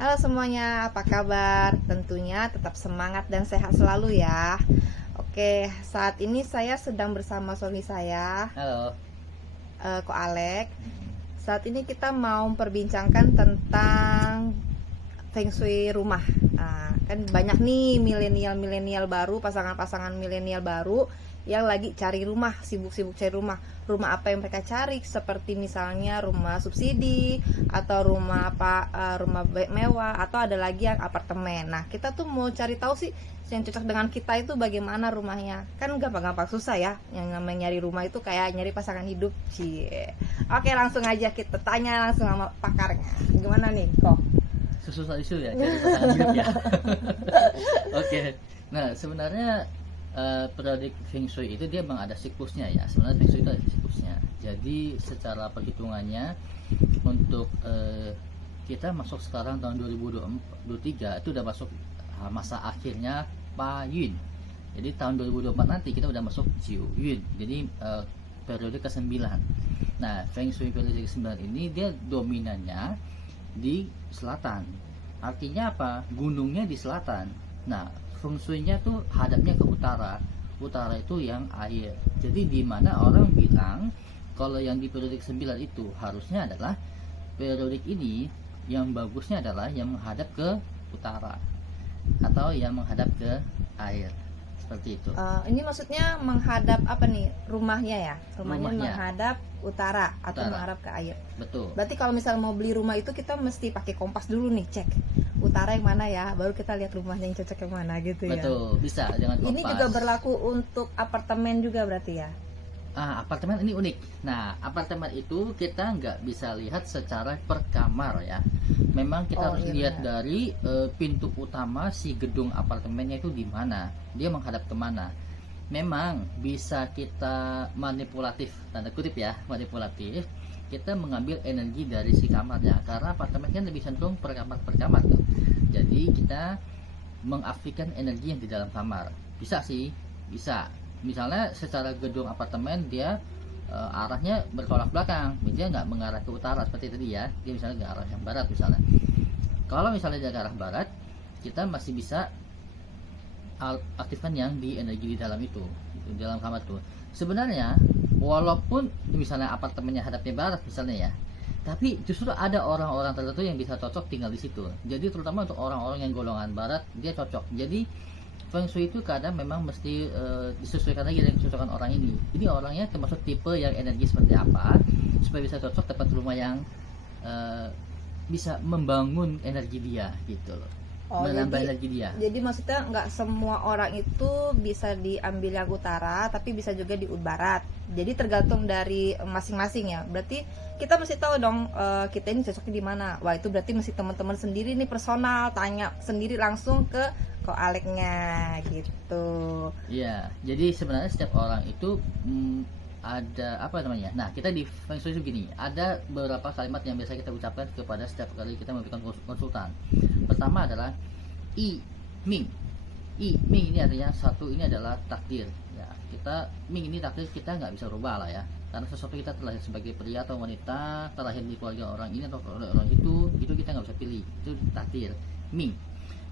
Halo semuanya, apa kabar? Tentunya tetap semangat dan sehat selalu ya. Oke, saat ini saya sedang bersama suami saya, Halo. Ko Alek. Saat ini kita mau memperbincangkan tentang Feng Shui rumah. Nah, kan banyak nih milenial baru, pasangan-pasangan milenial baru yang lagi cari rumah, sibuk-sibuk cari rumah. Rumah apa yang mereka cari? Seperti misalnya rumah subsidi atau rumah mewah, atau ada lagi yang apartemen. Nah, kita tuh mau cari tahu sih yang cocok dengan kita itu bagaimana rumahnya. Kan gampang-gampang susah ya. Yang namanya nyari rumah itu kayak nyari pasangan hidup. Cie. Oke, langsung aja kita tanya langsung sama pakarnya. Gimana nih, kok? Susah isu ya cari pasangan hidup ya. Oke. Nah, sebenarnya periodik Feng Shui itu dia memang ada siklusnya ya. Sebenarnya Feng Shui itu ada siklusnya. Jadi secara perhitungannya untuk kita masuk sekarang tahun 2023 itu udah masuk masa akhirnya Pa Yun. Jadi tahun 2024 nanti kita udah masuk Jiu Yun. Jadi periode ke-9. Nah, Feng Shui periode ke-9 ini dia dominannya di selatan. Artinya apa? Gunungnya di selatan. Nah, Feng Shui-nya tuh hadapnya ke utara. Utara itu yang air. Jadi di mana orang bilang kalau yang di periode ke-9 itu harusnya adalah periodik ini yang bagusnya adalah yang menghadap ke utara atau yang menghadap ke air, seperti itu. Ini maksudnya menghadap apa nih? Rumahnya ya? Rumahnya Rumahnya. menghadap utara atau Utara. menghadap ke air. Betul. Berarti kalau misalnya mau beli rumah itu kita mesti pakai kompas dulu nih, cek utara yang mana ya, baru kita lihat rumahnya yang cocok yang mana gitu ya. Betul, bisa dengan kompas. Ini juga berlaku untuk apartemen juga berarti ya? Apartemen ini unik. Nah, apartemen itu kita nggak bisa lihat secara per kamar ya. Memang kita harus iya lihat benar. dari pintu utama si gedung apartemennya itu di mana, dia menghadap kemana. Memang bisa kita manipulatif, tanda kutip ya, manipulatif. Kita mengambil energi dari si kamarnya, karena apartemen kan lebih cenderung per kamar tuh. Jadi kita mengaktifkan energi yang di dalam kamar. Bisa sih, bisa. Misalnya secara gedung apartemen dia arahnya bertolak belakang, dia nggak mengarah ke utara seperti tadi ya, dia misalnya ke arah yang barat misalnya. Kalau misalnya dia ke arah barat, kita masih bisa aktifkan yang di energi di dalam itu, di dalam kamar tuh. Sebenarnya walaupun misalnya apartemennya hadapnya barat misalnya ya, tapi justru ada orang-orang tertentu yang bisa cocok tinggal di situ. Jadi terutama untuk orang-orang yang golongan barat dia cocok. Jadi Feng Shui itu kadang memang mesti disesuaikan lagi dengan kecocokan orang ini. Ini orangnya termasuk tipe yang energi seperti apa supaya bisa cocok tempat rumah yang bisa membangun energi dia gitu loh. Menambah energi dia. Jadi maksudnya nggak semua orang itu bisa diambil yang utara, tapi bisa juga di barat. Jadi tergantung dari masing-masing ya. Berarti kita mesti tahu dong kita ini cocoknya di mana. Wah, itu berarti mesti teman-teman sendiri nih personal tanya sendiri langsung ke Ko Aleknya gitu. Iya, jadi sebenarnya setiap orang itu ada apa namanya? Nah, kita di Feng Shui itu gini, ada beberapa kalimat yang biasa kita ucapkan kepada setiap kali kita memberikan konsultan. Pertama adalah I Ming. I Ming ini artinya satu, ini adalah takdir. Ya, kita Ming ini takdir, kita nggak bisa rubah lah ya. Karena sesuatu kita terlahir sebagai pria atau wanita, terlahir di keluarga orang ini atau orang itu kita nggak bisa pilih. Itu takdir. Ming.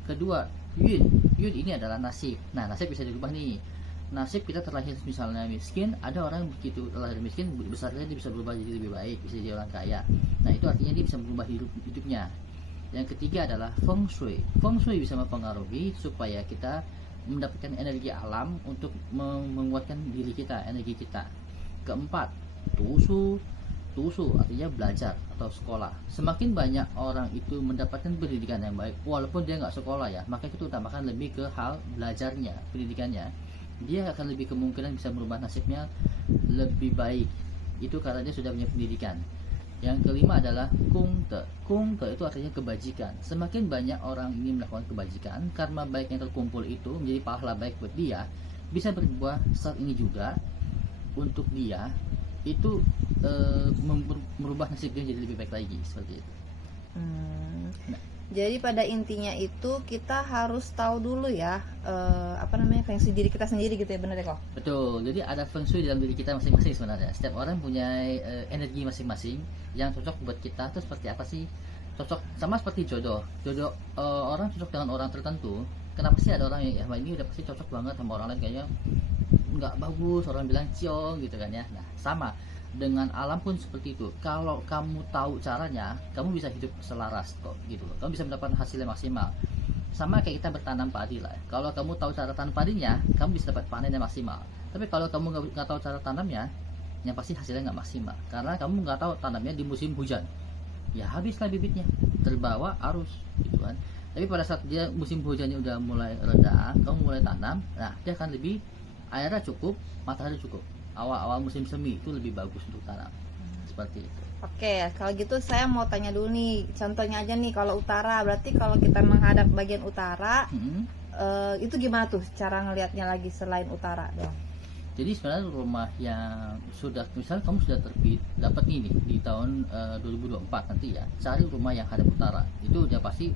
Kedua, Yun. Yun ini adalah nasib. Nah, nasib bisa dirubah nih. Nasib kita terlahir misalnya miskin, ada orang begitu terlahir miskin, besarnya dia bisa berubah jadi lebih baik, bisa jadi orang kaya. Nah, itu artinya dia bisa berubah hidupnya. Yang ketiga adalah Feng Shui. Feng Shui bisa mempengaruhi supaya kita mendapatkan energi alam untuk menguatkan diri kita, energi kita. Keempat, Tusu. Tusu artinya belajar atau sekolah. Semakin banyak orang itu mendapatkan pendidikan yang baik, walaupun dia nggak sekolah ya, maka itu utamakan lebih ke hal belajarnya, pendidikannya. Dia akan lebih kemungkinan bisa merubah nasibnya lebih baik. Itu karena dia sudah punya pendidikan. Yang kelima adalah Kung Te. Kung Te itu artinya kebajikan. Semakin banyak orang ingin melakukan kebajikan, karma baik yang terkumpul itu menjadi pahala baik buat dia, bisa berbuah saat ini juga untuk dia itu merubah nasib dia jadi lebih baik lagi, seperti itu. Nah, Jadi pada intinya itu kita harus tahu dulu ya Feng Shui diri kita sendiri gitu ya, benar ya kok? betul. Jadi ada Feng Shui dalam diri kita masing-masing sebenarnya. Setiap orang punya energi masing-masing yang cocok buat kita itu seperti apa sih? cocok sama seperti jodoh. Orang cocok dengan orang tertentu. Kenapa sih ada orang yang ini udah pasti cocok banget sama orang lain, kayaknya nggak bagus, orang bilang ciong gitu kan ya. Nah sama dengan alam pun seperti itu. Kalau kamu tahu caranya, kamu bisa hidup selaras kok gitu loh. Kamu bisa mendapatkan hasil yang maksimal. Sama kayak kita bertanam padi lah. Kalau kamu tahu cara tanam padinya, kamu bisa dapat panen yang maksimal. Tapi kalau kamu nggak tahu cara tanamnya, yang pasti hasilnya nggak maksimal. Karena kamu nggak tahu tanamnya di musim hujan, ya habislah bibitnya, terbawa arus gitu kan. Tapi pada saat dia musim hujannya udah mulai reda, kamu mulai tanam, nah dia akan lebih, airnya cukup, matahari cukup. Awal-awal musim semi itu lebih bagus untuk tanam. Seperti itu. Oke, kalau gitu saya mau tanya dulu nih, contohnya aja nih kalau utara, berarti kalau kita menghadap bagian utara, itu gimana tuh cara ngelihatnya lagi selain utara dong? Jadi sebenarnya rumah yang sudah, misalnya kamu sudah terbit, dapat ini di tahun 2024 nanti ya, cari rumah yang hadap utara. Itu udah pasti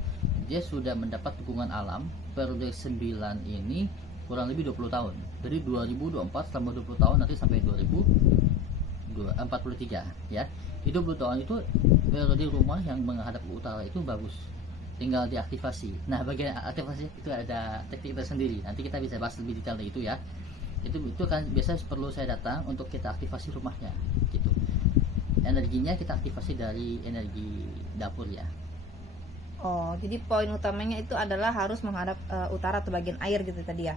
dia sudah mendapat dukungan alam, periode 9 ini kurang lebih 20 tahun. Dari 2024 selama 20 tahun nanti sampai 2043 ya. Itu 20 tahun itu periode rumah yang menghadap ke utara itu bagus. Tinggal diaktifasi. Nah, bagian aktivasi itu ada teknik tersendiri. Nanti kita bisa bahas lebih detail itu ya. Itu kan biasanya perlu saya datang untuk kita aktifasi rumahnya gitu. Energinya kita aktifasi dari energi dapur ya. Oh, jadi poin utamanya itu adalah harus menghadap utara atau bagian air gitu tadi ya.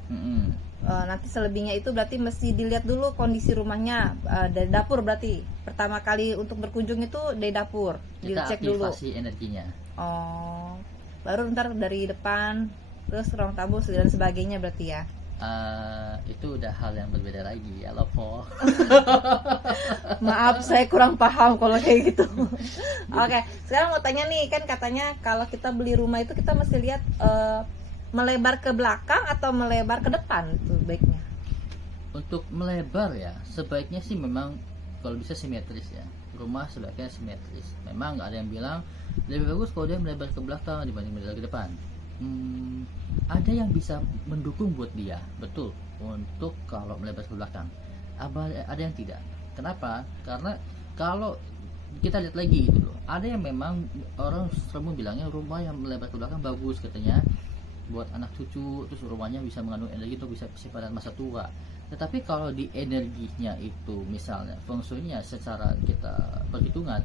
Nanti selebihnya itu berarti mesti dilihat dulu kondisi rumahnya dari dapur, berarti pertama kali untuk berkunjung itu dari dapur Kita dicek dulu. aktifasi energinya. Oh, baru ntar dari depan terus ruang tamu dan sebagainya berarti ya. Itu udah hal yang berbeda lagi ya Lopo. Maaf saya kurang paham kalau kayak gitu. Oke, sekarang mau tanya nih, kan katanya kalau kita beli rumah itu kita mesti lihat melebar ke belakang atau melebar ke depan itu baiknya. Untuk melebar ya sebaiknya sih memang kalau bisa simetris ya. Rumah sebaiknya simetris. Memang nggak ada yang bilang lebih bagus kalau dia melebar ke belakang dibanding melebar ke depan. Ada yang bisa mendukung buat dia, betul, untuk kalau melebar ke belakang. Ada yang tidak. Kenapa? Karena kalau kita lihat lagi itu loh, ada yang memang orang sering bilangnya rumah yang melebar ke belakang bagus katanya buat anak cucu, terus rumahnya bisa mengandung energi itu bisa pada masa tua. Tetapi kalau di energinya itu misalnya feng shui-nya secara kita perhitungan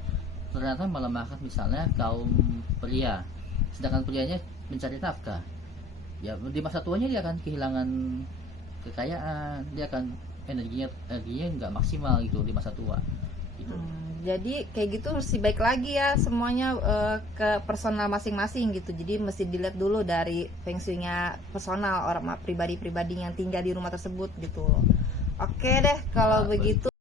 ternyata melemahkan misalnya kaum pria, sedangkan prianya mencari nafkah, ya di masa tuanya dia akan kehilangan kekayaan, dia akan energinya nggak maksimal gitu di masa tua gitu. Jadi kayak gitu mesti baik lagi ya semuanya ke personal masing-masing gitu. Jadi mesti dilihat dulu dari feng shui-nya personal orang pribadi-pribadi yang tinggal di rumah tersebut gitu. Oke deh kalau begitu.